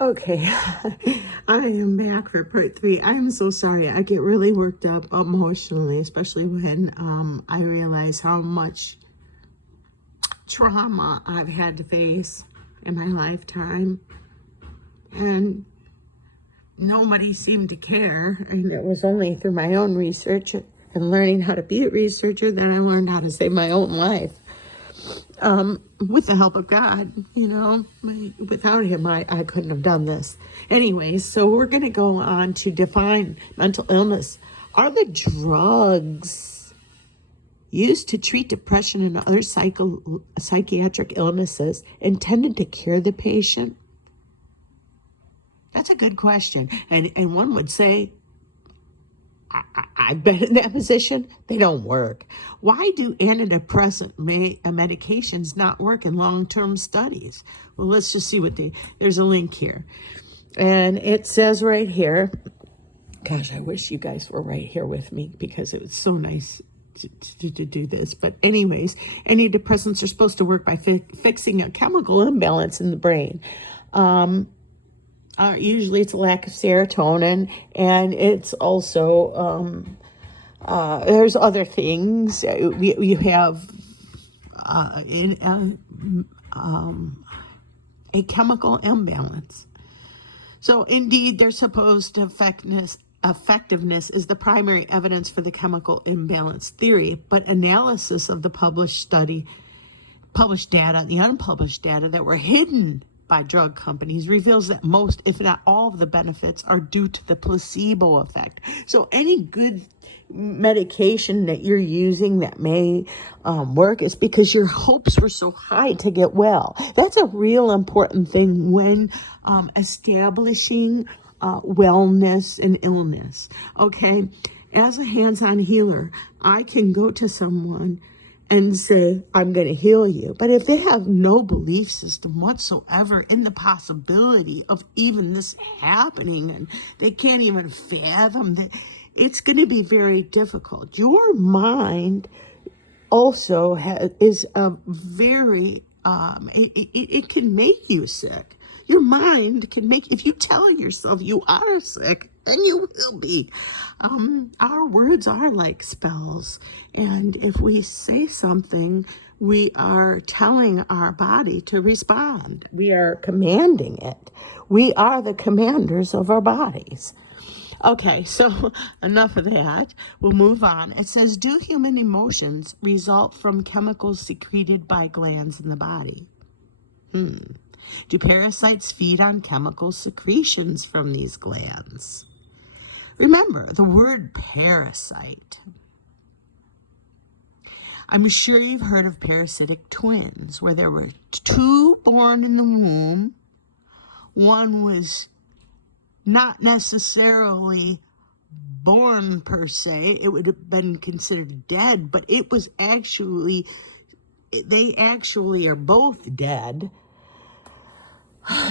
Okay, I am back for part 3. I'm so sorry. I get really worked up emotionally, especially when I realize how much trauma I've had to face in my lifetime. And nobody seemed to care. And it was only through my own research and learning how to be a researcher that I learned how to save my own life. With the help of God, without him, I couldn't have done this. Anyways, so we're going to go on to define mental illness. Are the drugs used to treat depression and other psychiatric illnesses intended to cure the patient? That's a good question. And one would say, I've been in that position. They don't work. Why do antidepressant medications not work in long-term studies? Well, let's just see there's a link here. And it says right here, gosh, I wish you guys were right here with me because it was so nice to do this. But anyways, antidepressants are supposed to work by fixing a chemical imbalance in the brain. Usually it's a lack of serotonin, and it's also, there's other things. You have a chemical imbalance. So indeed, their supposed effectiveness is the primary evidence for the chemical imbalance theory, but analysis of the published data, the unpublished data that were hidden by drug companies reveals that most, if not all, of the benefits are due to the placebo effect. So any good medication that you're using that may work is because your hopes were so high to get well. That's a real important thing when establishing wellness and illness. Okay, as a hands-on healer, I can go to someone and say, I'm going to heal you. But if they have no belief system whatsoever in the possibility of even this happening, and they can't even fathom that, it's going to be very difficult. Your mind also is a very, it can make you sick. Your mind can make, if you tell yourself you are sick, then you will be. Our words are like spells. And if we say something, we are telling our body to respond. We are commanding it. We are the commanders of our bodies. Okay, so enough of that. We'll move on. It says, do human emotions result from chemicals secreted by glands in the body? Do parasites feed on chemical secretions from these glands? Remember the word parasite. I'm sure you've heard of parasitic twins, where there were two born in the womb. One was not necessarily born per se. It would have been considered dead, but it was actually, they actually are both dead.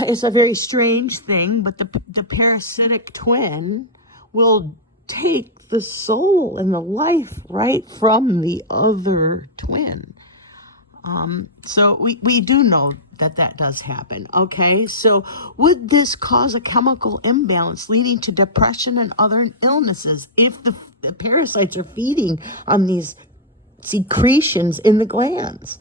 It's a very strange thing, but the parasitic twin will take the soul and the life right from the other twin. So we do know that does happen, okay? So would this cause a chemical imbalance leading to depression and other illnesses if the parasites are feeding on these secretions in the glands?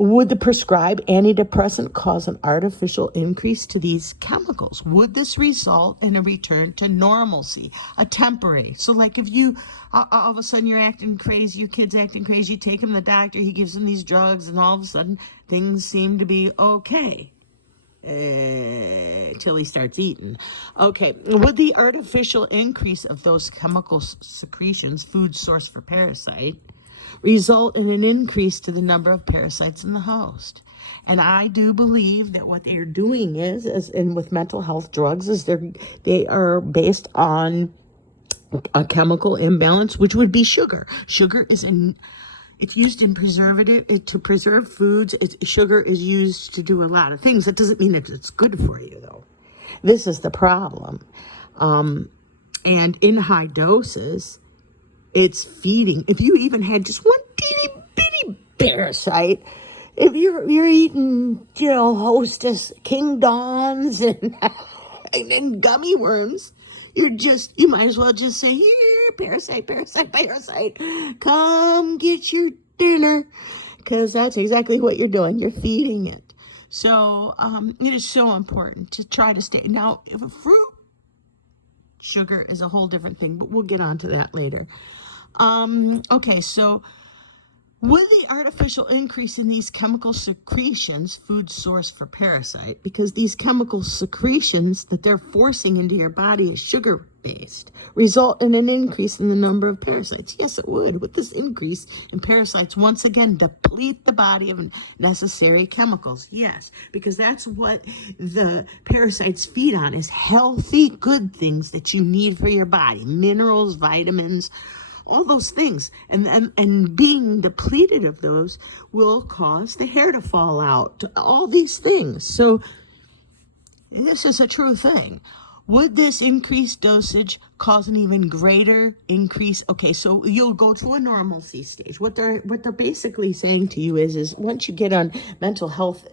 Would the prescribed antidepressant cause an artificial increase to these chemicals? Would this result in a return to normalcy, a temporary? So like if you, all of a sudden you're acting crazy, your kid's acting crazy, you take him to the doctor, he gives him these drugs, and all of a sudden things seem to be okay. Till he starts eating. Okay, would the artificial increase of those chemical secretions, food source for parasite, result in an increase to the number of parasites in the host? And I do believe that what they're doing is and with mental health drugs, is they are based on a chemical imbalance, which would be sugar. Sugar is it's used in to preserve foods. Sugar is used to do a lot of things. That doesn't mean that it's good for you, though. This is the problem. And in high doses, it's feeding. If you even had just one teeny bitty parasite, if you're eating, Hostess King Dawns and gummy worms, you might as well just say, here, parasite, parasite, parasite, come get your dinner, because that's exactly what you're doing. You're feeding it. So it is so important to try to stay. Now, if a fruit, sugar is a whole different thing, but we'll get on to that later. Okay, so would the artificial increase in these chemical secretions, food source for parasite, because these chemical secretions that they're forcing into your body is sugar-based, result in an increase in the number of parasites? Yes, it would. With this increase in parasites, once again, deplete the body of necessary chemicals. Yes, because that's what the parasites feed on, is healthy, good things that you need for your body, minerals, vitamins, all those things, and being depleted of those will cause the hair to fall out, all these things. So this is a true thing. Would this increased dosage cause an even greater increase? Okay, so you'll go to a normalcy stage. What they're basically saying to you is once you get on mental health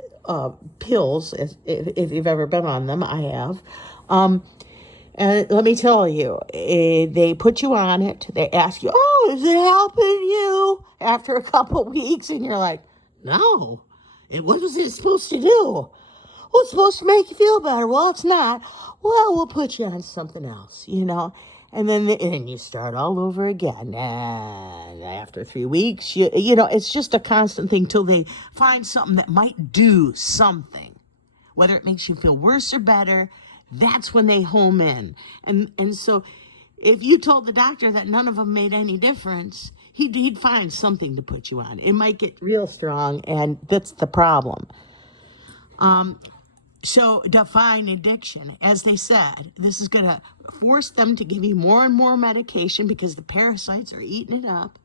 pills, if you've ever been on them, I have. And let me tell you, they put you on it. They ask you, oh, is it helping you? After a couple weeks, and you're like, no. What was it supposed to do? Well, it's supposed to make you feel better. Well, it's not. Well, we'll put you on something else, And then you start all over again. And after 3 weeks, it's just a constant thing till they find something that might do something. Whether it makes you feel worse or better, that's when they home in. And so if you told the doctor that none of them made any difference, he'd find something to put you on. It might get real strong, and that's the problem. So define addiction. As they said, this is going to force them to give you more and more medication because the parasites are eating it up,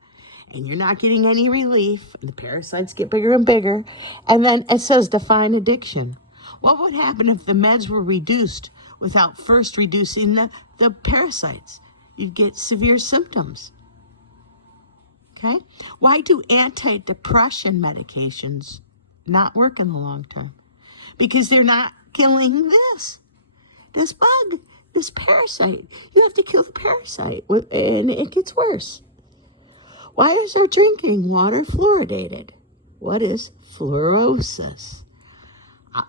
and you're not getting any relief, and the parasites get bigger and bigger. And then it says define addiction. What would happen if the meds were reduced without first reducing the parasites? You'd get severe symptoms. Okay? Why do antidepressant medications not work in the long term? Because they're not killing this bug, this parasite. You have to kill the parasite, and it gets worse. Why is our drinking water fluoridated? What is fluorosis?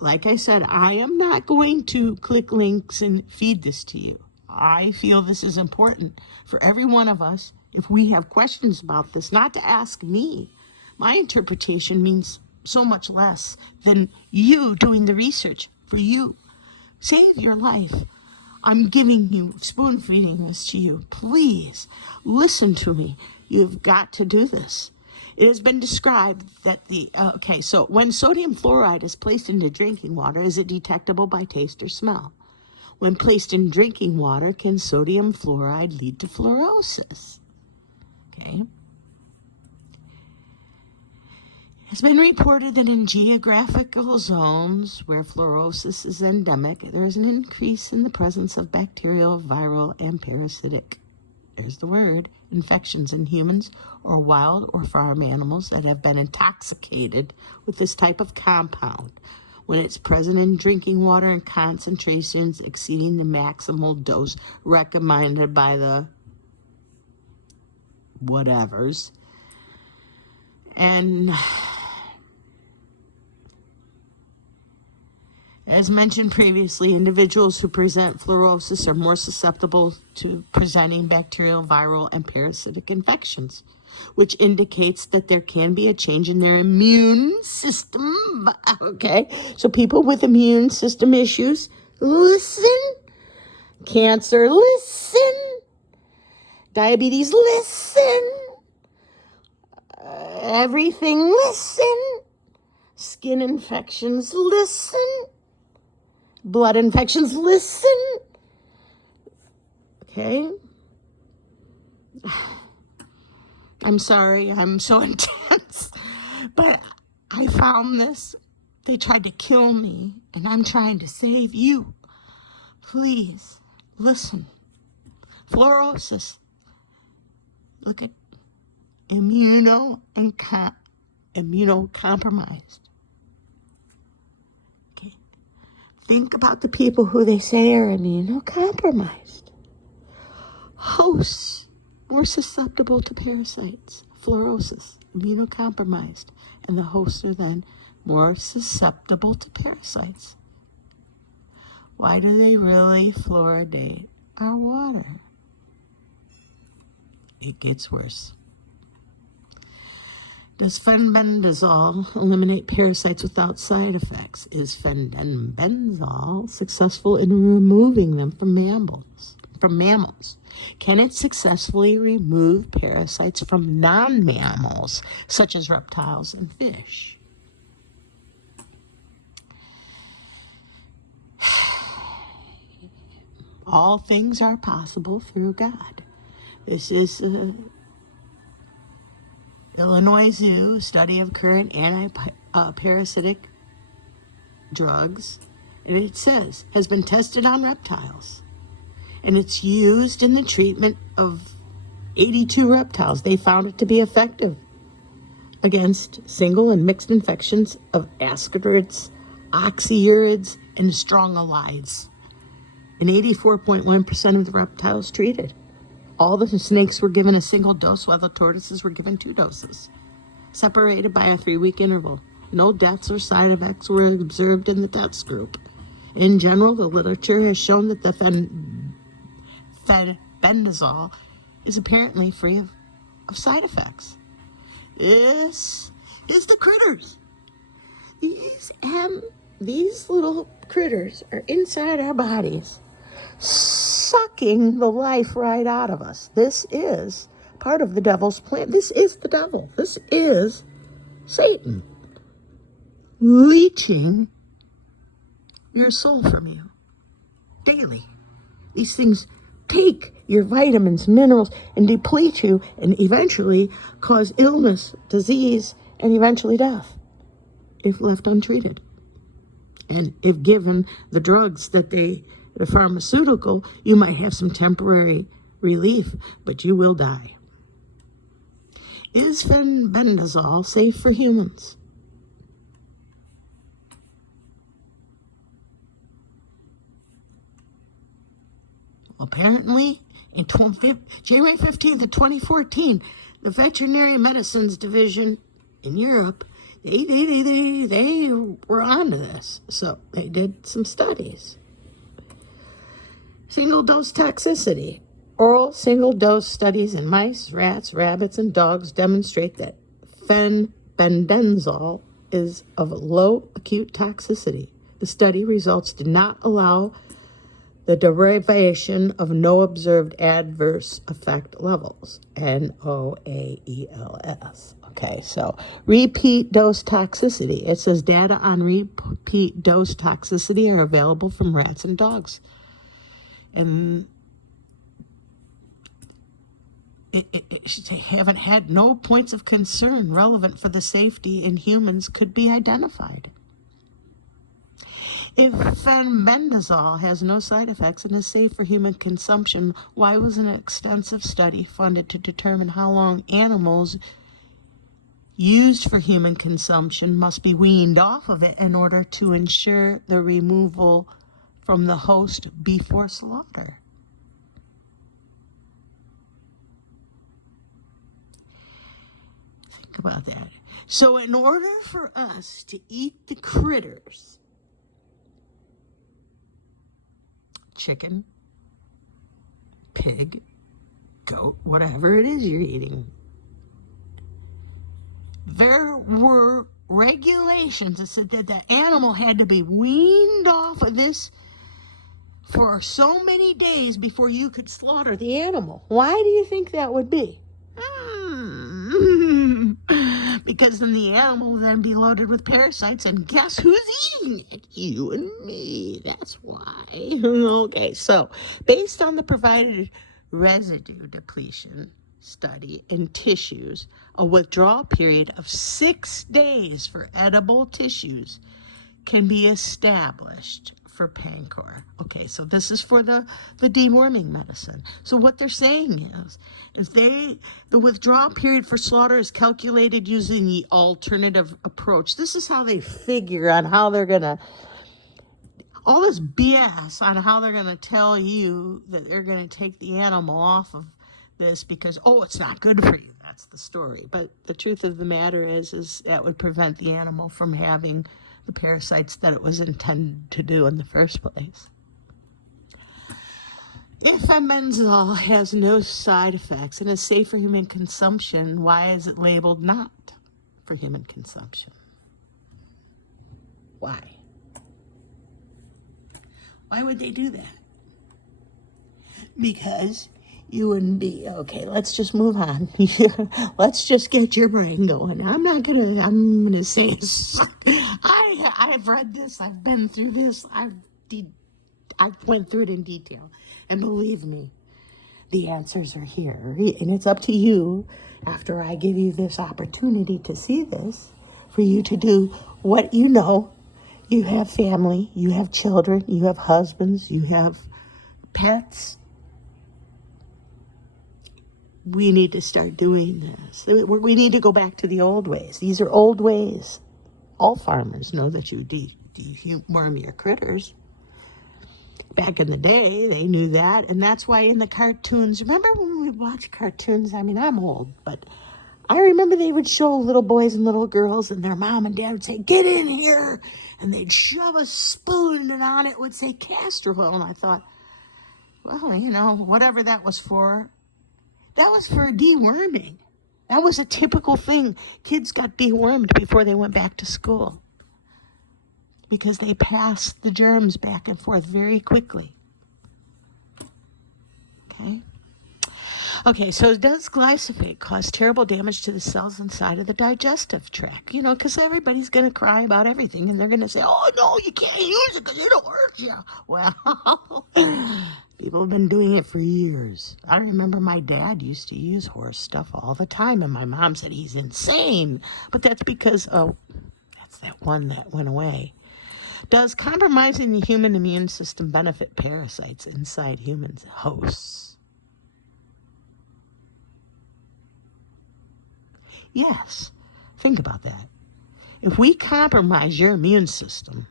Like I said, I am not going to click links and feed this to you. I feel this is important for every one of us. If we have questions about this, not to ask me. My interpretation means so much less than you doing the research for you. Save your life. I'm giving you, spoon feeding this to you. Please listen to me. You've got to do this. It has been described that so when sodium fluoride is placed into drinking water, is it detectable by taste or smell? When placed in drinking water, can sodium fluoride lead to fluorosis? Okay. It's been reported that in geographical zones where fluorosis is endemic, there is an increase in the presence of bacterial, viral, and parasitic, there's the word, infections in humans or wild or farm animals that have been intoxicated with this type of compound when it's present in drinking water in concentrations exceeding the maximal dose recommended by the whatevers. And as mentioned previously, individuals who present fluorosis are more susceptible to presenting bacterial, viral, and parasitic infections, which indicates that there can be a change in their immune system. Okay, so people with immune system issues, listen. Cancer, listen. Diabetes, listen. Everything, listen. Skin infections, listen. Blood infections, listen. Okay? I'm sorry, I'm so intense, but I found this. They tried to kill me, and I'm trying to save you. Please, listen. Fluorosis. Look at immunocompromised. Think about the people who they say are immunocompromised. Hosts more susceptible to parasites, fluorosis, immunocompromised, and the hosts are then more susceptible to parasites. Why do they really fluoridate our water? It gets worse. Does fenbendazole eliminate parasites without side effects? Is fenbendazole successful in removing them from mammals? Can it successfully remove parasites from non-mammals, such as reptiles and fish? All things are possible through God. This is Illinois Zoo study of current anti-parasitic drugs, and it says has been tested on reptiles, and it's used in the treatment of 82 reptiles. They found it to be effective against single and mixed infections of ascarids, oxyurids, and strongolides. And 84.1% of the reptiles treated. All the snakes were given a single dose, while the tortoises were given 2 doses, separated by a 3-week interval. No deaths or side effects were observed in the test group. In general, the literature has shown that the fenbendazole is apparently free of side effects. This is the critters. These little critters are inside our bodies, sucking the life right out of us. This is part of the devil's plan. This is the devil. This is Satan leeching your soul from you daily. These things take your vitamins, minerals, and deplete you, and eventually cause illness, disease, and eventually death if left untreated. And if given the drugs the pharmaceutical, you might have some temporary relief, but you will die. Is fenbendazole safe for humans? Apparently, in January 15th of 2014, the Veterinary Medicines Division in Europe, they were onto this. So they did some studies. Single-dose toxicity. Oral single-dose studies in mice, rats, rabbits, and dogs demonstrate that fenbendazole is of low acute toxicity. The study results did not allow the derivation of no observed adverse effect levels, NOAELS. Okay, so repeat dose toxicity. It says data on repeat dose toxicity are available from rats and dogs. And they haven't had no points of concern relevant for the safety in humans could be identified. If fenbendazole has no side effects and is safe for human consumption, why was an extensive study funded to determine how long animals used for human consumption must be weaned off of it in order to ensure the removal from the host before slaughter? Think about that. So in order for us to eat the critters, chicken, pig, goat, whatever it is you're eating, there were regulations that said that the animal had to be weaned off of this for so many days before you could slaughter the animal. Why do you think that would be? Because then the animal will then be loaded with parasites, and guess who's eating it? You and me. That's why. Okay, so based on the provided residue depletion study in tissues, a withdrawal period of 6 days for edible tissues can be established for Pancor. Okay, so this is for the deworming medicine. So what they're saying is the withdrawal period for slaughter is calculated using the alternative approach. This is how they figure on how they're going to all this BS on how they're going to tell you that they're going to take the animal off of this because, oh, it's not good for you. That's the story. But the truth of the matter is that would prevent the animal from having the parasites that it was intended to do in the first place. If fenbendazole has no side effects and is safe for human consumption, why is it labeled not for human consumption? Why? Why would they do that? Because you wouldn't be, okay, let's just move on. Let's just get your brain going. I'm going to say, I've read this, I've been through this, I've went through it in detail. And believe me, the answers are here. And it's up to you, after I give you this opportunity to see this, for you to do what you know. You have family, you have children, you have husbands, you have pets. We need to start doing this. We need to go back to the old ways. These are old ways. All farmers know that you deworm your critters. Back in the day, they knew that, and that's why in the cartoons, remember when we watched cartoons? I mean, I'm old, but I remember they would show little boys and little girls, and their mom and dad would say, get in here, and they'd shove a spoon, and on it would say castor oil, and I thought, well, you know, whatever that was for deworming. That was a typical thing. Kids got dewormed before they went back to school, because they pass the germs back and forth very quickly. Okay, so does glyphosate cause terrible damage to the cells inside of the digestive tract? You know, because everybody's going to cry about everything, and they're going to say, oh, no, you can't use it because it'll hurt you. Well, people have been doing it for years. I remember my dad used to use horse stuff all the time, and my mom said he's insane. But that's because, that's that one that went away. Does compromising the human immune system benefit parasites inside human hosts? Yes. Think about that. If we compromise your immune system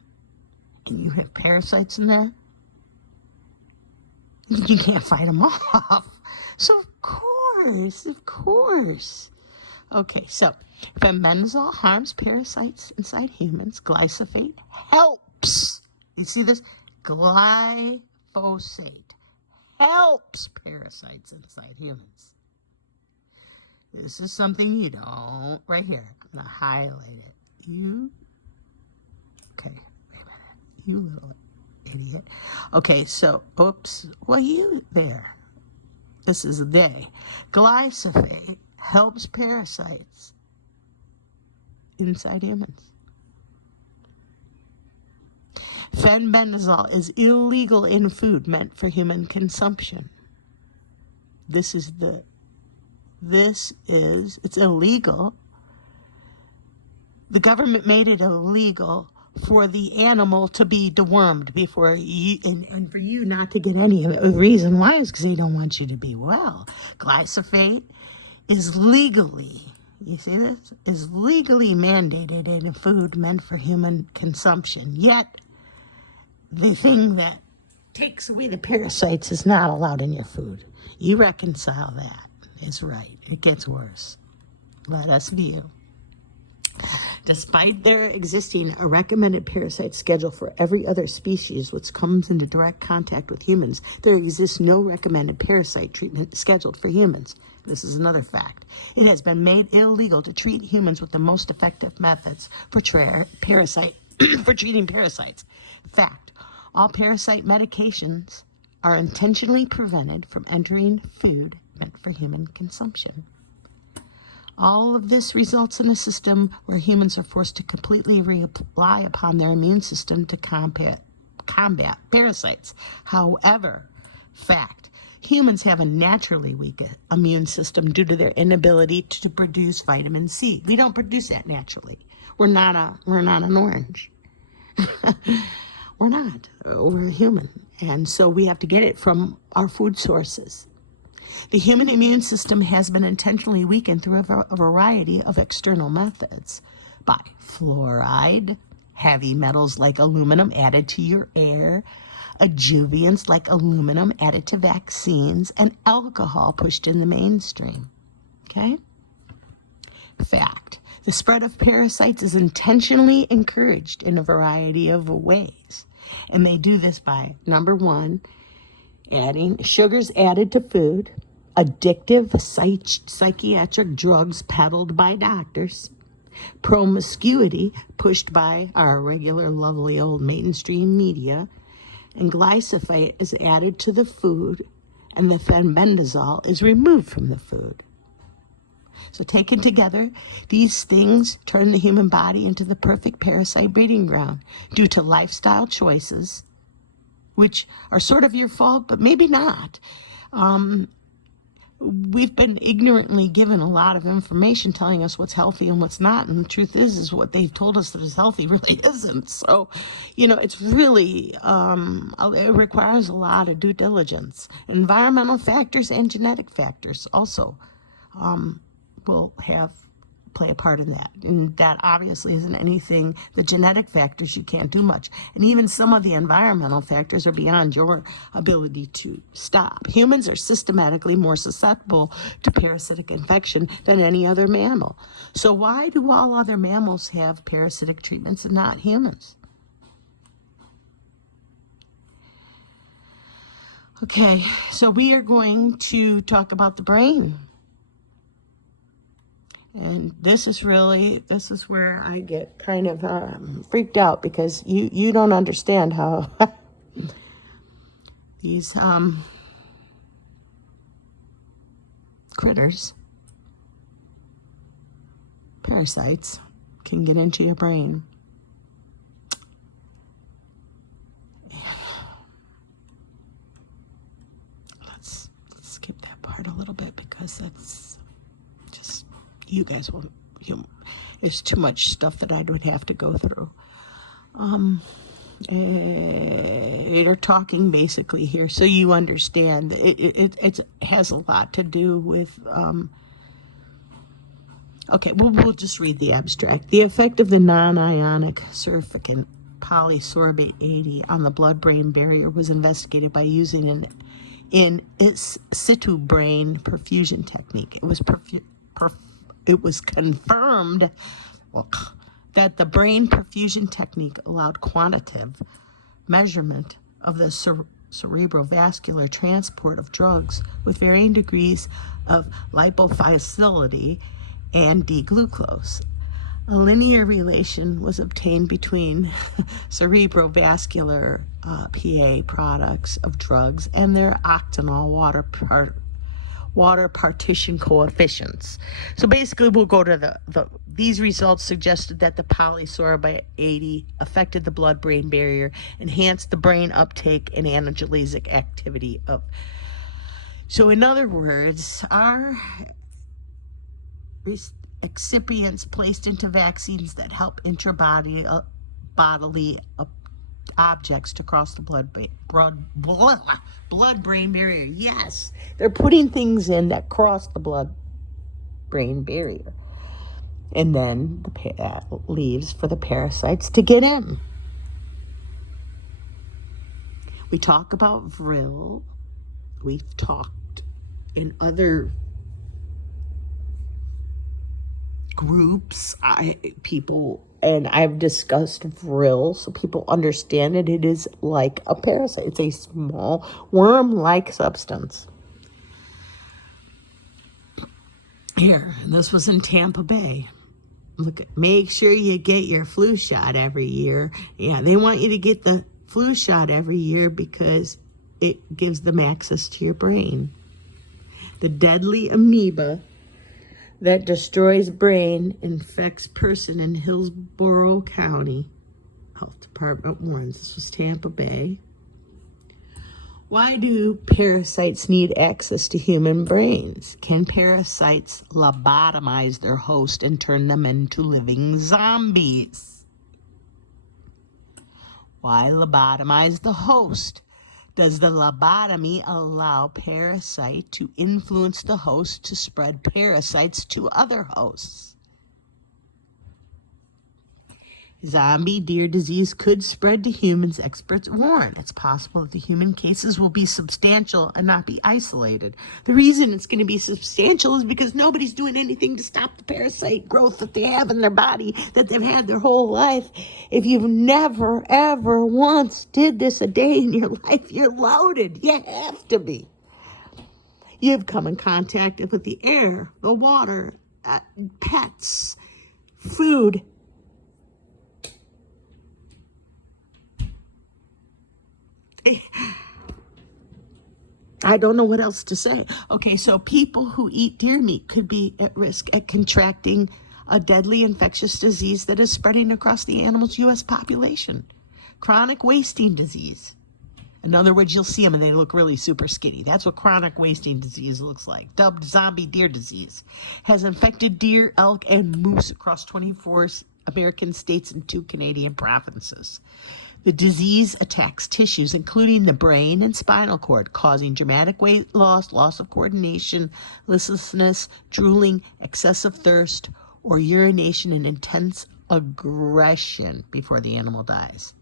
and you have parasites in there, you can't fight them off. So of course. Okay, so fenbendazole harms parasites inside humans. Glyphosate helps. You see this? Glyphosate helps parasites inside humans. This is something you don't, right here. I'm going to highlight it. Okay, wait a minute. You little idiot. Okay, so, oops. Well, you there. This is they. Glyphosate helps parasites inside humans. Fenbendazole is illegal in food meant for human consumption. It's illegal. The government made it illegal for the animal to be dewormed before you, and for you not to get any of it. The reason why is because they don't want you to be well. Glyphosate is legally, you see this, is legally mandated in food meant for human consumption. Yet, the thing that takes away the parasites is not allowed in your food. You reconcile that. It's right. It gets worse. Let us view. Despite there existing a recommended parasite schedule for every other species which comes into direct contact with humans, there exists no recommended parasite treatment scheduled for humans. This is another fact. It has been made illegal to treat humans with the most effective methods for for treating parasites. Fact, all parasite medications are intentionally prevented from entering food meant for human consumption. All of this results in a system where humans are forced to completely rely upon their immune system to combat parasites. However, fact, humans have a naturally weak immune system due to their inability to produce vitamin C. We don't produce that naturally. We're not an orange. We're not. We're a human. And so we have to get it from our food sources. The human immune system has been intentionally weakened through a variety of external methods by fluoride, heavy metals like aluminum added to your air, adjuvants like aluminum added to vaccines, and alcohol pushed in the mainstream. Okay? Fact. The spread of parasites is intentionally encouraged in a variety of ways. And they do this by, number one, adding sugars added to food, addictive psychiatric drugs peddled by doctors, promiscuity pushed by our regular lovely old mainstream media, and glyphosate is added to the food, and the fenbendazole is removed from the food. So taken together, these things turn the human body into the perfect parasite breeding ground due to lifestyle choices, which are sort of your fault, but maybe not. We've been ignorantly given a lot of information telling us what's healthy and what's not. And the truth is what they've told us that is healthy really isn't. So, it's really, it requires a lot of due diligence. Environmental factors and genetic factors also will play a part in that. And that obviously isn't anything, the genetic factors, you can't do much. And even some of the environmental factors are beyond your ability to stop. Humans are systematically more susceptible to parasitic infection than any other mammal. So why do all other mammals have parasitic treatments and not humans? Okay, so we are going to talk about the brain. And this is where I get kind of freaked out, because you don't understand how these critters, parasites, can get into your brain. Let's skip that part a little bit, because that's just, you guys will, there's too much stuff that I would have to go through. They're talking basically here, so you understand. It has a lot to do with, okay, we'll just read the abstract. The effect of the non-ionic surfactant polysorbate 80 on the blood-brain barrier was investigated by using an in situ brain perfusion technique. It was confirmed that the brain perfusion technique allowed quantitative measurement of the cerebrovascular transport of drugs with varying degrees of lipophility and D-glucose. A linear relation was obtained between cerebrovascular PA products of drugs and their octanol water partition coefficients. So basically, we'll go to these results suggested that the polysorbate 80 affected the blood-brain barrier, enhanced the brain uptake and analgesic activity of. So in other words, our excipients placed into vaccines that help bodily objects to cross the blood-brain barrier. Yes, they're putting things in that cross the blood-brain barrier. And then that leaves for the parasites to get in. We talk about Vril. We've talked in other groups, and I've discussed Vril so people understand it. It is like a parasite. It's a small worm-like substance. Here, this was in Tampa Bay. Make sure you get your flu shot every year. Yeah, they want you to get the flu shot every year because it gives them access to your brain. The deadly amoeba that destroys brain infects person in Hillsborough County. Health Department warns. This was Tampa Bay. Why do parasites need access to human brains? Can parasites lobotomize their host and turn them into living zombies? Why lobotomize the host? Does the lobotomy allow parasite to influence the host to spread parasites to other hosts? Zombie deer disease could spread to humans, experts warn. It's possible that the human cases will be substantial and not be isolated. The reason it's going to be substantial is because nobody's doing anything to stop the parasite growth that they have in their body, that they've had their whole life. If you've never, ever once did this a day in your life, you're loaded. You have to be. You've come in contact with the air, the water, pets, food. I don't know what else to say. Okay, so people who eat deer meat could be at risk at contracting a deadly infectious disease that is spreading across the animal's U.S. population. Chronic wasting disease. In other words, you'll see them and they look really super skinny. That's what chronic wasting disease looks like. Dubbed zombie deer disease. Has infected deer, elk, and moose across 24 American states and 2 Canadian provinces. The disease attacks tissues, including the brain and spinal cord, causing dramatic weight loss, loss of coordination, listlessness, drooling, excessive thirst, or urination and intense aggression before the animal dies.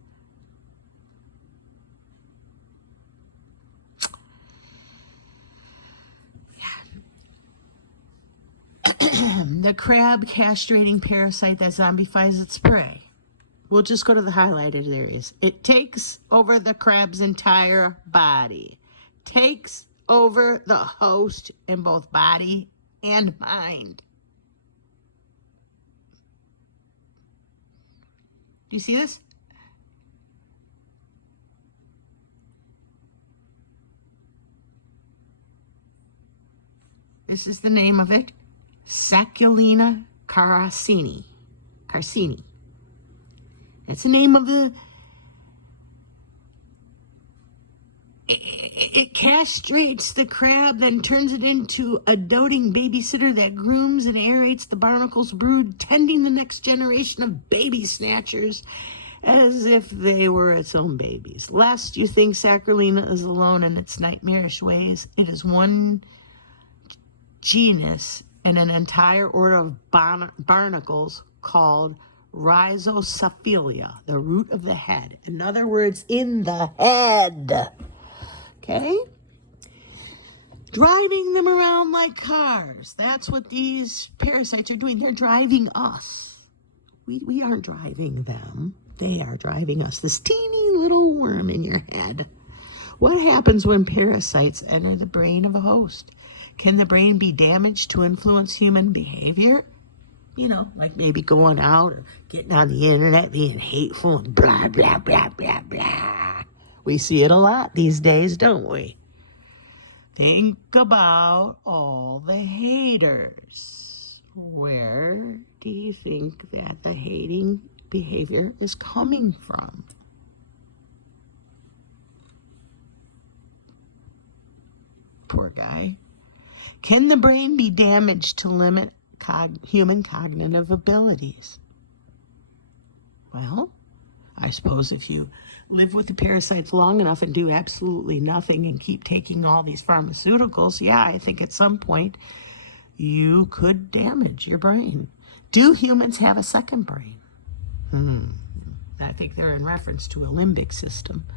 The crab castrating parasite that zombifies its prey. We'll just go to the highlighted areas. It takes over the crab's entire body. Takes over the host in both body and mind. Do you see this? This is the name of it. Sacculina carcini. Carcini. That's the name of the... It castrates the crab, then turns it into a doting babysitter that grooms and aerates the barnacle's brood, tending the next generation of baby snatchers as if they were its own babies. Lest you think Sacculina is alone in its nightmarish ways, it is one genus and an entire order of barnacles called Rhizocephalia, the root of the head. In other words, in the head. Okay? Driving them around like cars. That's what these parasites are doing. They're driving us. We aren't driving them. They are driving us. This teeny little worm in your head. What happens when parasites enter the brain of a host? Can the brain be damaged to influence human behavior? You know, like maybe going out or getting on the internet, being hateful and blah, blah, blah, blah, blah. We see it a lot these days, don't we? Think about all the haters. Where do you think that the hating behavior is coming from? Poor guy. Can the brain be damaged to limit human cognitive abilities? Well, I suppose if you live with the parasites long enough and do absolutely nothing and keep taking all these pharmaceuticals, yeah, I think at some point you could damage your brain. Do humans have a second brain? I think they're in reference to a limbic system.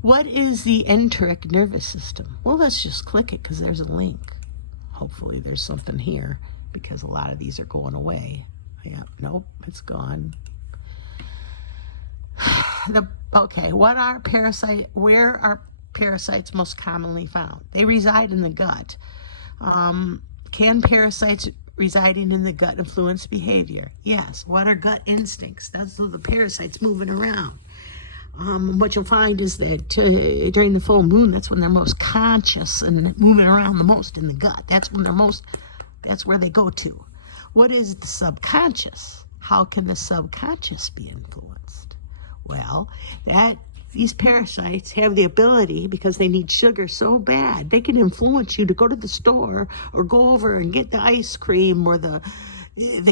What is the enteric nervous system? Well, let's just click it because there's a link. Hopefully there's something here because a lot of these are going away. Yeah, nope, it's gone. Okay, where are parasites most commonly found? They reside in the gut. Can parasites residing in the gut influence behavior? Yes. What are gut instincts? That's the parasites moving around. What you'll find is that during the full moon, that's when they're most conscious and moving around the most in the gut. That's where they go to. What is the subconscious? How can the subconscious be influenced? Well, these parasites have the ability, because they need sugar so bad, they can influence you to go to the store or go over and get the ice cream or the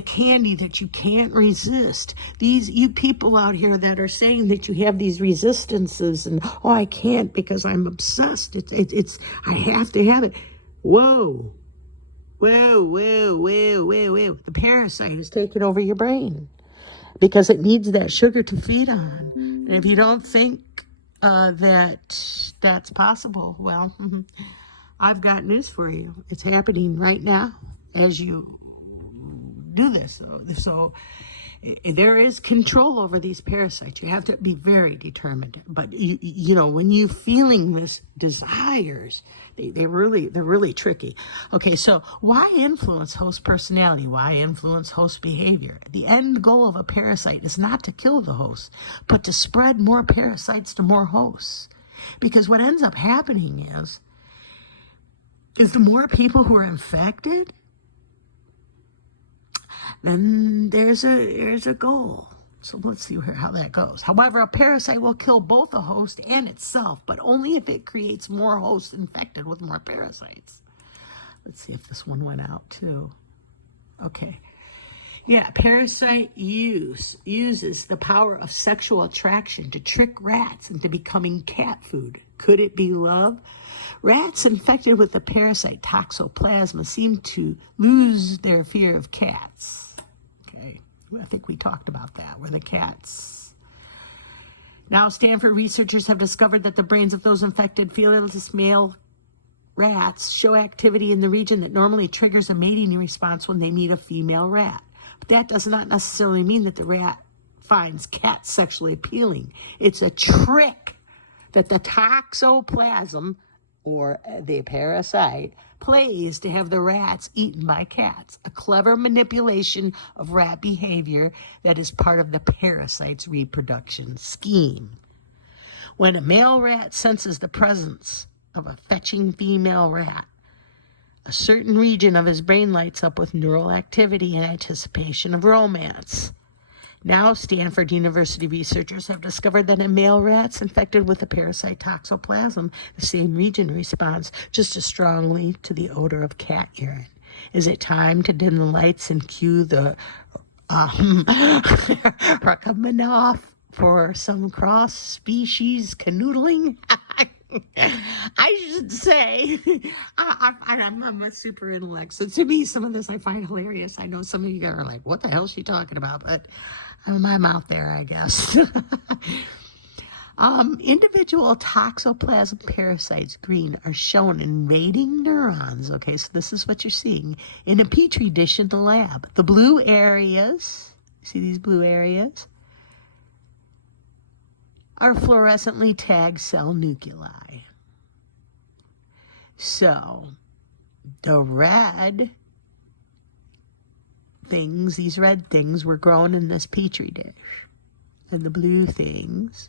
candy that you can't resist. You people out here that are saying that you have these resistances and, oh, I can't because I'm obsessed. I have to have it. Whoa. The parasite is taking over your brain. because it needs that sugar to feed on. And if you don't think that's possible, well, I've got news for you. It's happening right now as you do this. So there is control over these parasites. You have to be very determined. But you know, when you're feeling this desires, they're really tricky. Okay, so why influence host personality? Why influence host behavior? The end goal of a parasite is not to kill the host, but to spread more parasites to more hosts. Because what ends up happening is the more people who are infected, then there's a goal. So let's see how that goes. However, a parasite will kill both a host and itself, but only if it creates more hosts infected with more parasites. Let's see if this one went out too. Okay. Yeah, parasite uses the power of sexual attraction to trick rats into becoming cat food. Could it be love? Rats infected with the parasite Toxoplasma seem to lose their fear of cats. Okay, I think we talked about that, where the cats. Now, Stanford researchers have discovered that the brains of those infected felis male rats show activity in the region that normally triggers a mating response when they meet a female rat. But that does not necessarily mean that the rat finds cats sexually appealing. It's a trick that the toxoplasm, or the parasite, plays to have the rats eaten by cats. A clever manipulation of rat behavior that is part of the parasite's reproduction scheme. When a male rat senses the presence of a fetching female rat, a certain region of his brain lights up with neural activity in anticipation of romance. Now, Stanford University researchers have discovered that in male rats infected with the parasite Toxoplasm, the same region responds just as strongly to the odor of cat urine. Is it time to dim the lights and cue the Rachmaninoff for some cross-species canoodling? I should say, I'm a super intellect. So to me, some of this I find hilarious. I know some of you are like, what the hell is she talking about? But I'm out there, I guess. Individual toxoplasm parasites, green, are shown invading neurons. Okay, so this is what you're seeing in a petri dish in the lab. The blue areas, see these blue areas, are fluorescently tagged cell nuclei. So the red things, these red things, were grown in this petri dish. And the blue things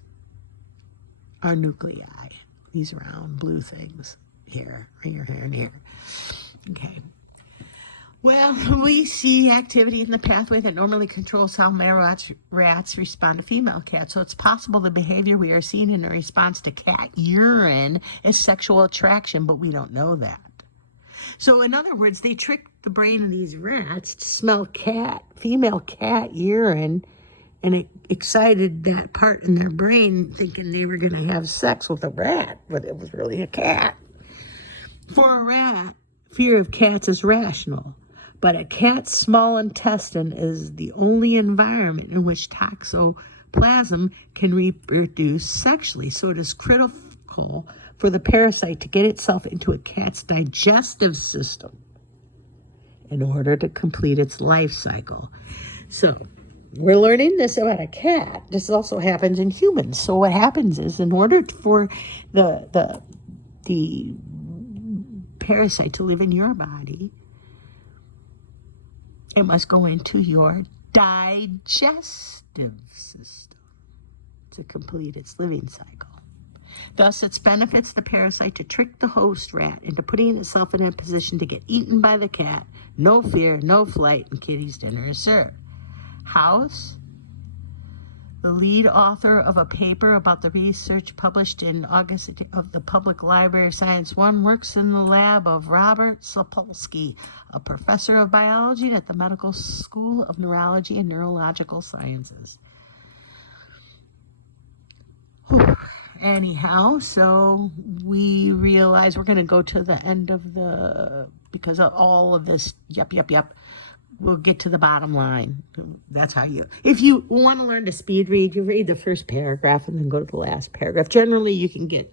are nuclei. These round blue things here, and here. Okay. Well, we see activity in the pathway that normally controls how male rats respond to female cats. So it's possible the behavior we are seeing in a response to cat urine is sexual attraction, but we don't know that. So in other words, they tricked the brain of these rats to smell female cat urine, and it excited that part in their brain thinking they were going to have sex with a rat, but it was really a cat. For a rat, fear of cats is rational. But a cat's small intestine is the only environment in which toxoplasm can reproduce sexually. So it is critical for the parasite to get itself into a cat's digestive system in order to complete its life cycle. So we're learning this about a cat. This also happens in humans. So what happens is, in order for the parasite to live in your body, it must go into your digestive system to complete its living cycle. Thus, it benefits the parasite to trick the host rat into putting itself in a position to get eaten by the cat. No fear, no flight, and kitty's dinner is served. House, the lead author of a paper about the research published in August of the Public Library of Science 1, works in the lab of Robert Sapolsky, a professor of biology at the Medical School of Neurology and Neurological Sciences. Anyhow, so we realize we're going to go to the end of because of all of this, yep, we'll get to the bottom line. That's how if you want to learn to speed read, you read the first paragraph and then go to the last paragraph. Generally, you can get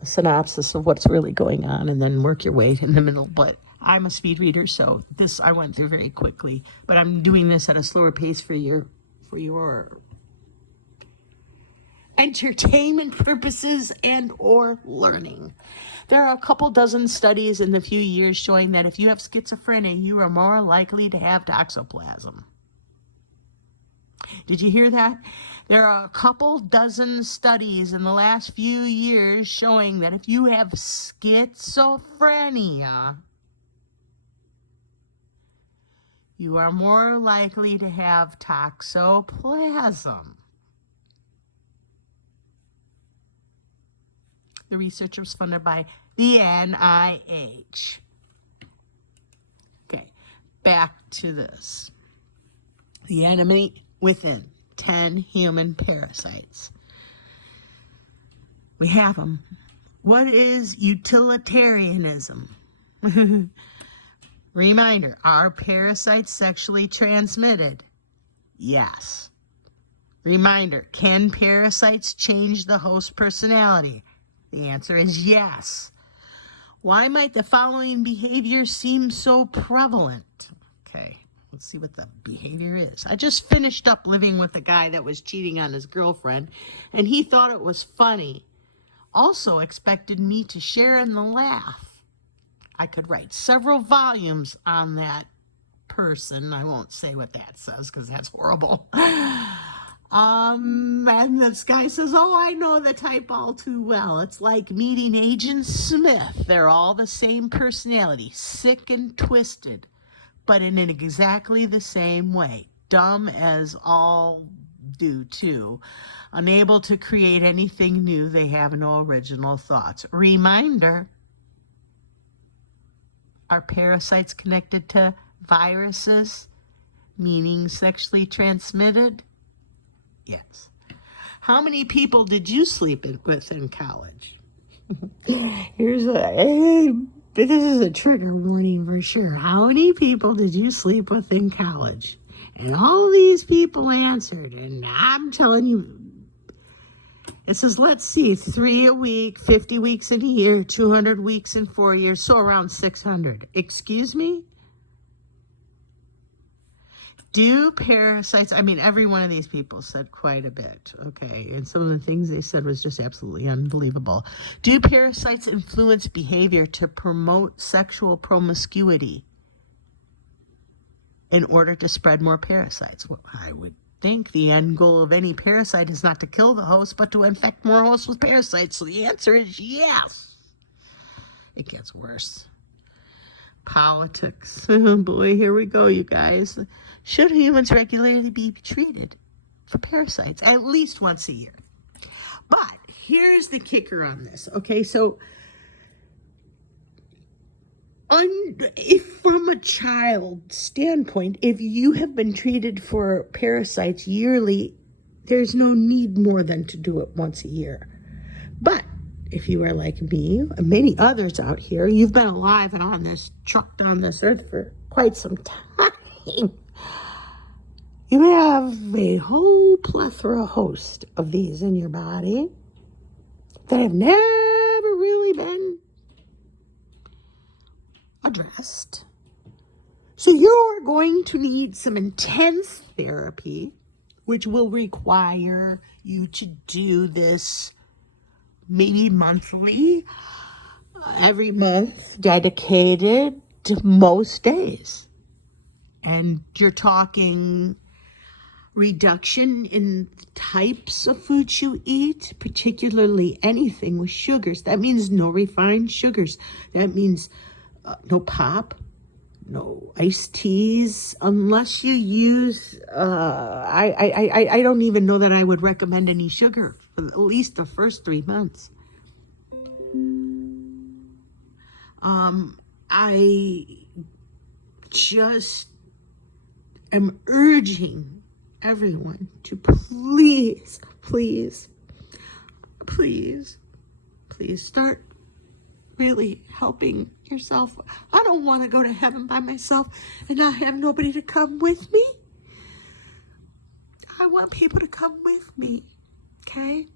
a synopsis of what's really going on and then work your way in the middle. But I'm a speed reader, so this I went through very quickly. But I'm doing this at a slower pace for your entertainment purposes and or learning. There are a couple dozen studies in the few years showing that if you have schizophrenia, you are more likely to have toxoplasm. Did you hear that? There are a couple dozen studies in the last few years showing that if you have schizophrenia, you are more likely to have toxoplasm. The research was funded by the NIH. Okay, back to this. The enemy within 10 human parasites. We have them. What is utilitarianism? Reminder, are parasites sexually transmitted? Yes. Reminder, can parasites change the host personality? The answer is yes. Why might the following behavior seem so prevalent? Okay, let's see what the behavior is. I just finished up living with a guy that was cheating on his girlfriend, and he thought it was funny. Also expected me to share in the laugh. I could write several volumes on that person. I won't say what that says because that's horrible. And this guy says, oh, I know the type all too well. It's like meeting Agent Smith. They're all the same personality, sick and twisted, but in exactly the same way. Dumb as all do too. Unable to create anything new. They have no original thoughts. Reminder, are parasites connected to viruses, meaning sexually transmitted? Yes. How many people did you sleep with in college? This is a trigger warning for sure. How many people did you sleep with in college? And all these people answered, and I'm telling you, it says, let's see, 3 a week, 50 weeks in a year, 200 weeks in 4 years, so around 600. Excuse me? Do parasites, I mean, every one of these people said quite a bit, okay? And some of the things they said was just absolutely unbelievable. Do parasites influence behavior to promote sexual promiscuity in order to spread more parasites? Well, I would think the end goal of any parasite is not to kill the host, but to infect more hosts with parasites. So the answer is yes. It gets worse. Politics. Oh boy, here we go, you guys. Should humans regularly be treated for parasites at least once a year? But here's the kicker on this. Okay, so if from a child standpoint, if you have been treated for parasites yearly, there's no need more than to do it once a year. But if you are like me and many others out here, you've been alive and on this truck on this earth for quite some time. You have a whole plethora host of these in your body that have never really been addressed. So you're going to need some intense therapy, which will require you to do this maybe monthly, every month, dedicated to most days. And you're talking reduction in types of foods you eat, particularly anything with sugars. That means no refined sugars. That means no pop, no iced teas, unless you use, I don't even know that I would recommend any sugar for at least the first 3 months. I just am urging everyone to please start really helping yourself. I don't want to go to heaven by myself and not have nobody to come with me. I want people to come with me, okay?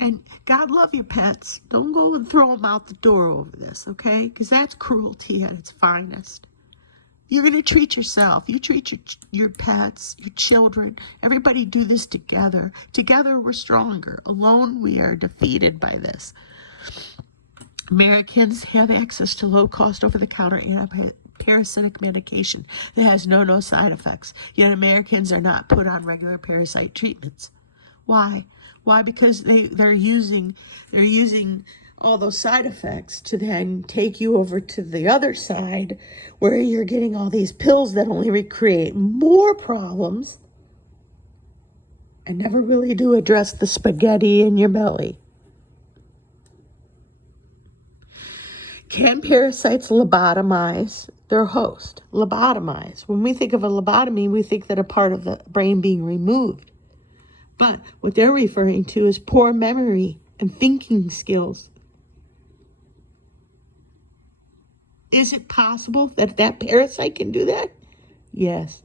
And God love your pets. Don't go and throw them out the door over this, okay? Because that's cruelty at its finest. You're going to treat yourself. You treat your pets, your children. Everybody do this together. Together we're stronger. Alone we are defeated by this. Americans have access to low-cost, over-the-counter anti-parasitic medication that has no side effects. Yet Americans are not put on regular parasite treatments. Why? Why? Because they're using all those side effects to then take you over to the other side where you're getting all these pills that only create more problems and never really do address the spaghetti in your belly. Can parasites lobotomize their host? Lobotomize. When we think of a lobotomy, we think that a part of the brain being removed. But what they're referring to is poor memory and thinking skills. Is it possible that parasite can do that? Yes.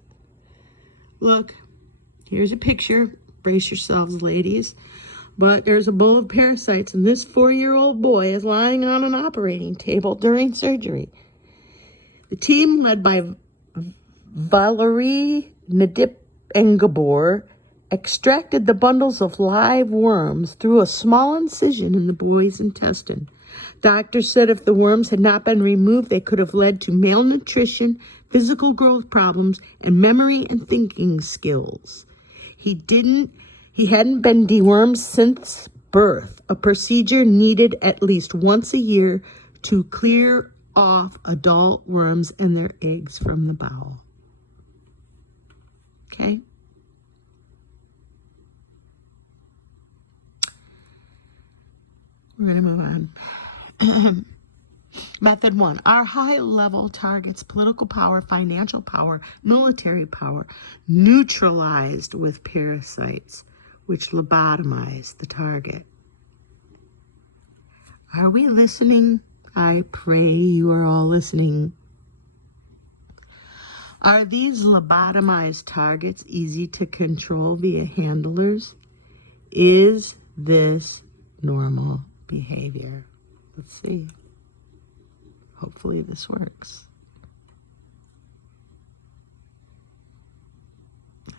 Look, here's a picture. Brace yourselves, ladies. But there's a bowl of parasites, and this 4-year-old boy is lying on an operating table during surgery. The team, led by Valerie Nadip-Engabor, extracted the bundles of live worms through a small incision in the boy's intestine. Doctors said if the worms had not been removed, they could have led to malnutrition, physical growth problems, and memory and thinking skills. He hadn't been dewormed since birth, a procedure needed at least once a year to clear off adult worms and their eggs from the bowel. Okay? We're going to move on. Method 1. Our high-level targets political power, financial power, military power, neutralized with parasites, which lobotomize the target. Are we listening? I pray you are all listening. Are these lobotomized targets easy to control via handlers? Is this normal behavior? Let's see. Hopefully this works.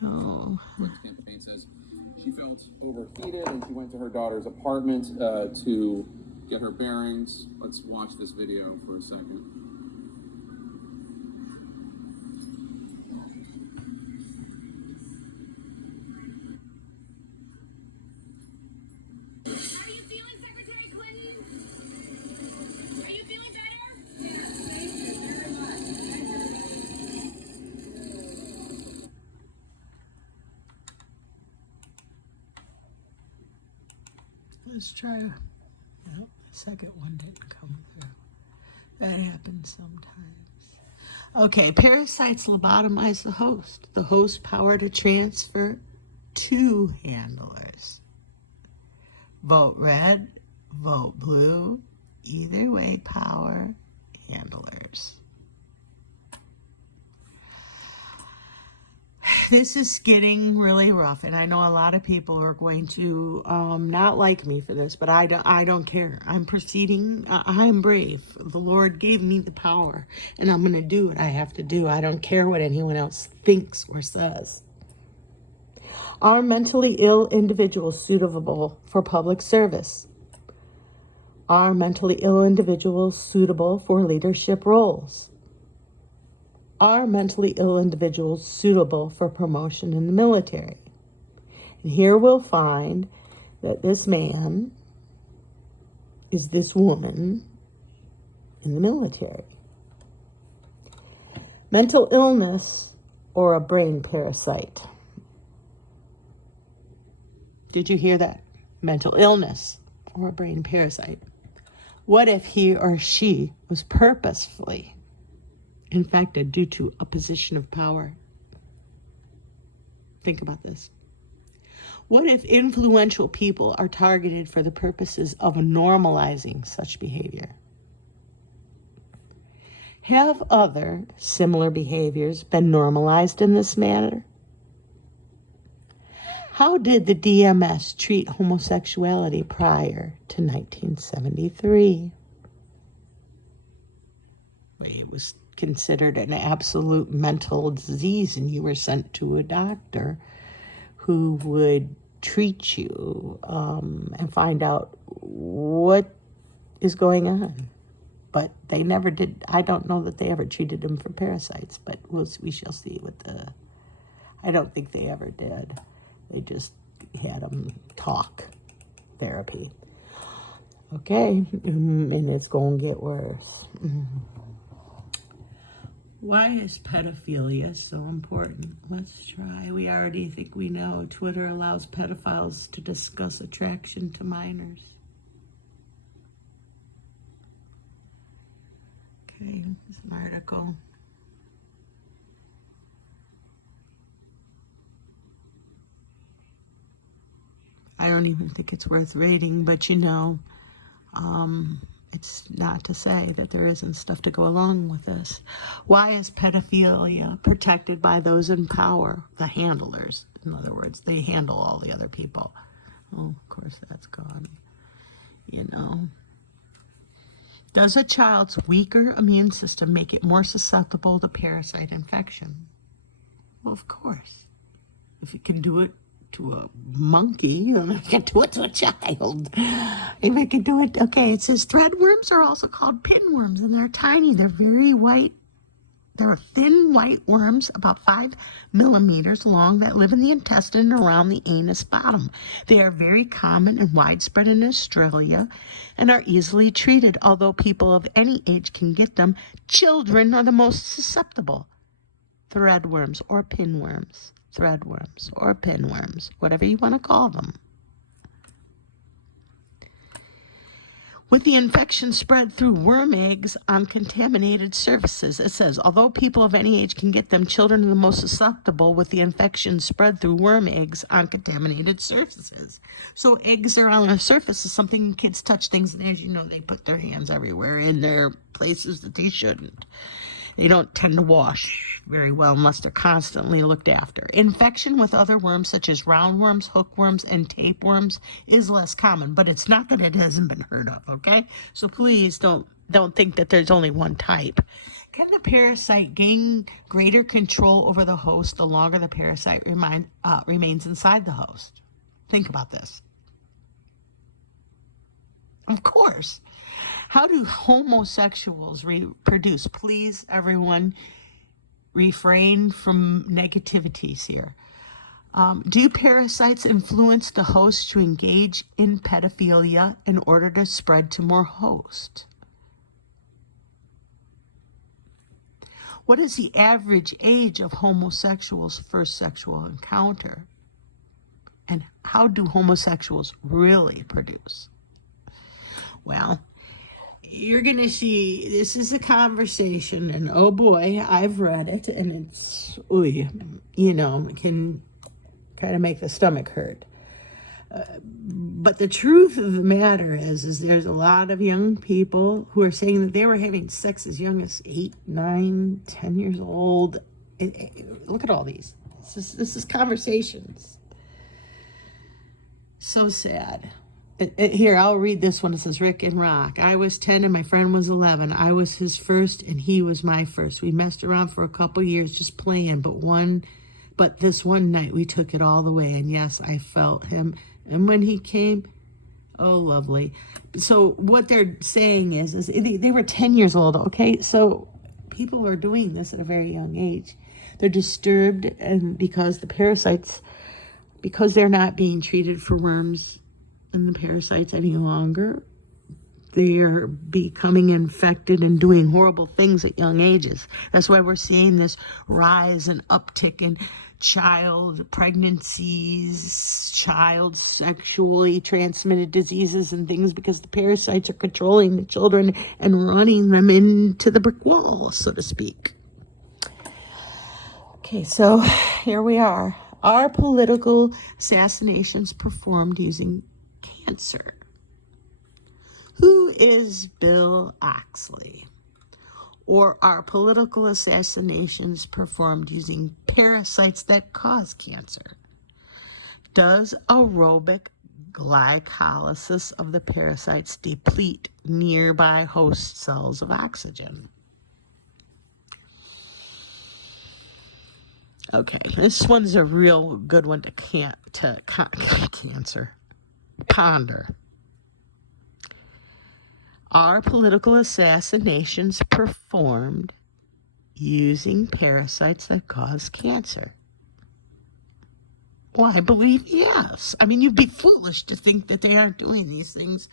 Oh. Campaign says she felt overheated and she went to her daughter's apartment to get her bearings. Let's watch this video for a second. Let's try. Nope, the second one didn't come through. That happens sometimes. Okay, parasites lobotomize the host. The host power to transfer to handlers. Vote red, vote blue. Either way, power handlers. This is getting really rough, and I know a lot of people are going to not like me for this, but I don't care. I'm proceeding. I am brave. The Lord gave me the power, and I'm going to do what I have to do. I don't care what anyone else thinks or says. Are mentally ill individuals suitable for public service? Are mentally ill individuals suitable for leadership roles? Are mentally ill individuals suitable for promotion in the military? And here we'll find that this man is this woman in the military. Mental illness or a brain parasite. Did you hear that? Mental illness or a brain parasite. What if he or she was purposefully infected due to a position of power? Think about this. What if influential people are targeted for the purposes of normalizing such behavior? Have other similar behaviors been normalized in this manner? How did the DMS treat homosexuality prior to 1973? It was considered an absolute mental disease, and you were sent to a doctor who would treat you and find out what is going on. But they never did. I don't know that they ever treated him for parasites, but we shall see what I don't think they ever did. They just had him talk therapy. Okay, and it's going to get worse. Why is pedophilia so important? Let's try. We already think we know. Twitter allows pedophiles to discuss attraction to minors. Okay, this is an article. I don't even think it's worth reading, but it's not to say that there isn't stuff to go along with this. Why is pedophilia protected by those in power, the handlers? In other words, they handle all the other people. Oh, of course, that's gone. Does a child's weaker immune system make it more susceptible to parasite infection? Well, of course. If it can do it to a monkey, it can do it to a child. If it can do it, okay, it says threadworms are also called pinworms, and they're tiny. They're very white. They're thin white worms, about 5 millimeters long, that live in the intestine and around the anus bottom. They are very common and widespread in Australia and are easily treated. Although people of any age can get them, children are the most susceptible. Threadworms or pinworms. Threadworms or pinworms, whatever you want to call them. With the infection spread through worm eggs on contaminated surfaces, it says, although people of any age can get them, children are the most susceptible with the infection spread through worm eggs on contaminated surfaces. So eggs are on a surface of something, kids touch things, and as you know, they put their hands everywhere in their places that they shouldn't. They don't tend to wash very well unless they're constantly looked after. Infection with other worms such as roundworms, hookworms, and tapeworms is less common, but it's not that it hasn't been heard of, okay? So please don't think that there's only one type. Can the parasite gain greater control over the host the longer the parasite remains inside the host? Think about this. Of course. How do homosexuals reproduce? Please, everyone, refrain from negativities here. Do parasites influence the host to engage in pedophilia in order to spread to more hosts? What is the average age of homosexuals' first sexual encounter? And how do homosexuals really produce? Well, you're going to see, this is a conversation, and oh boy, I've read it, and it's, it can kind of make the stomach hurt. But the truth of the matter is there's a lot of young people who are saying that they were having sex as young as 8, 9, 10 years old. Look at all these. This is conversations. So sad. Here, I'll read this one. It says, Rick and Rock. I was 10 and my friend was 11. I was his first and he was my first. We messed around for a couple years just playing, but this one night we took it all the way. And yes, I felt him. And when he came, oh, lovely. So what they're saying is they were 10 years old, okay? So people are doing this at a very young age. They're disturbed, and because the parasites, because they're not being treated for worms and the parasites any longer, they are becoming infected and doing horrible things at young ages. That's why we're seeing this rise and uptick in child pregnancies, child sexually transmitted diseases and things, because the parasites are controlling the children and running them into the brick wall, so to speak. Okay, so here we are. Are political assassinations performed using cancer? Who is Bill Oxley? Or are political assassinations performed using parasites that cause cancer? Does aerobic glycolysis of the parasites deplete nearby host cells of oxygen? Okay, this one's a real good one to ponder. Are political assassinations performed using parasites that cause cancer? Well, I believe yes. I mean, you'd be foolish to think that they aren't doing these things.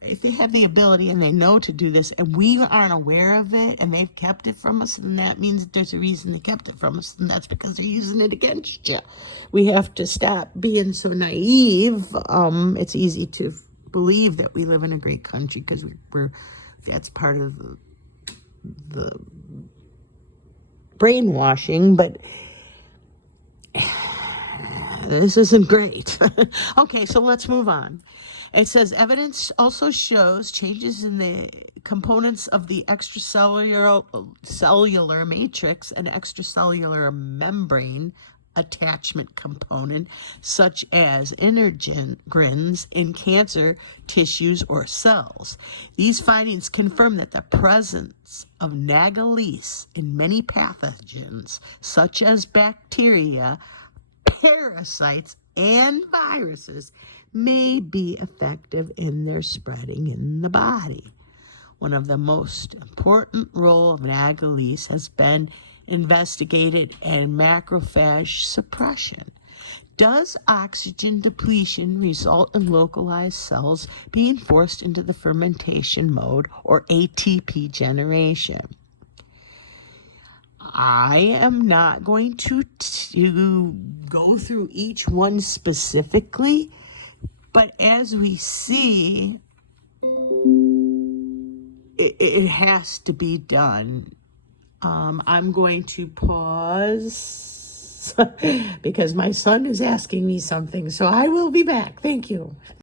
If they have the ability and they know to do this and we aren't aware of it and they've kept it from us, then that means that there's a reason they kept it from us, and that's because they're using it against you. We have to stop being so naive. It's easy to believe that we live in a great country because that's part of the brainwashing, but this isn't great. Okay, so let's move on. It says evidence also shows changes in the components of the cellular matrix and extracellular membrane attachment component, such as integrins in cancer tissues or cells. These findings confirm that the presence of Nagelese in many pathogens, such as bacteria, parasites, and viruses, may be effective in their spreading in the body. One of the most important roles of Nagelese has been investigated in macrophage suppression. Does oxygen depletion result in localized cells being forced into the fermentation mode or ATP generation? I am not going to go through each one specifically, but as we see, it has to be done. I'm going to pause because my son is asking me something, so I will be back. Thank you.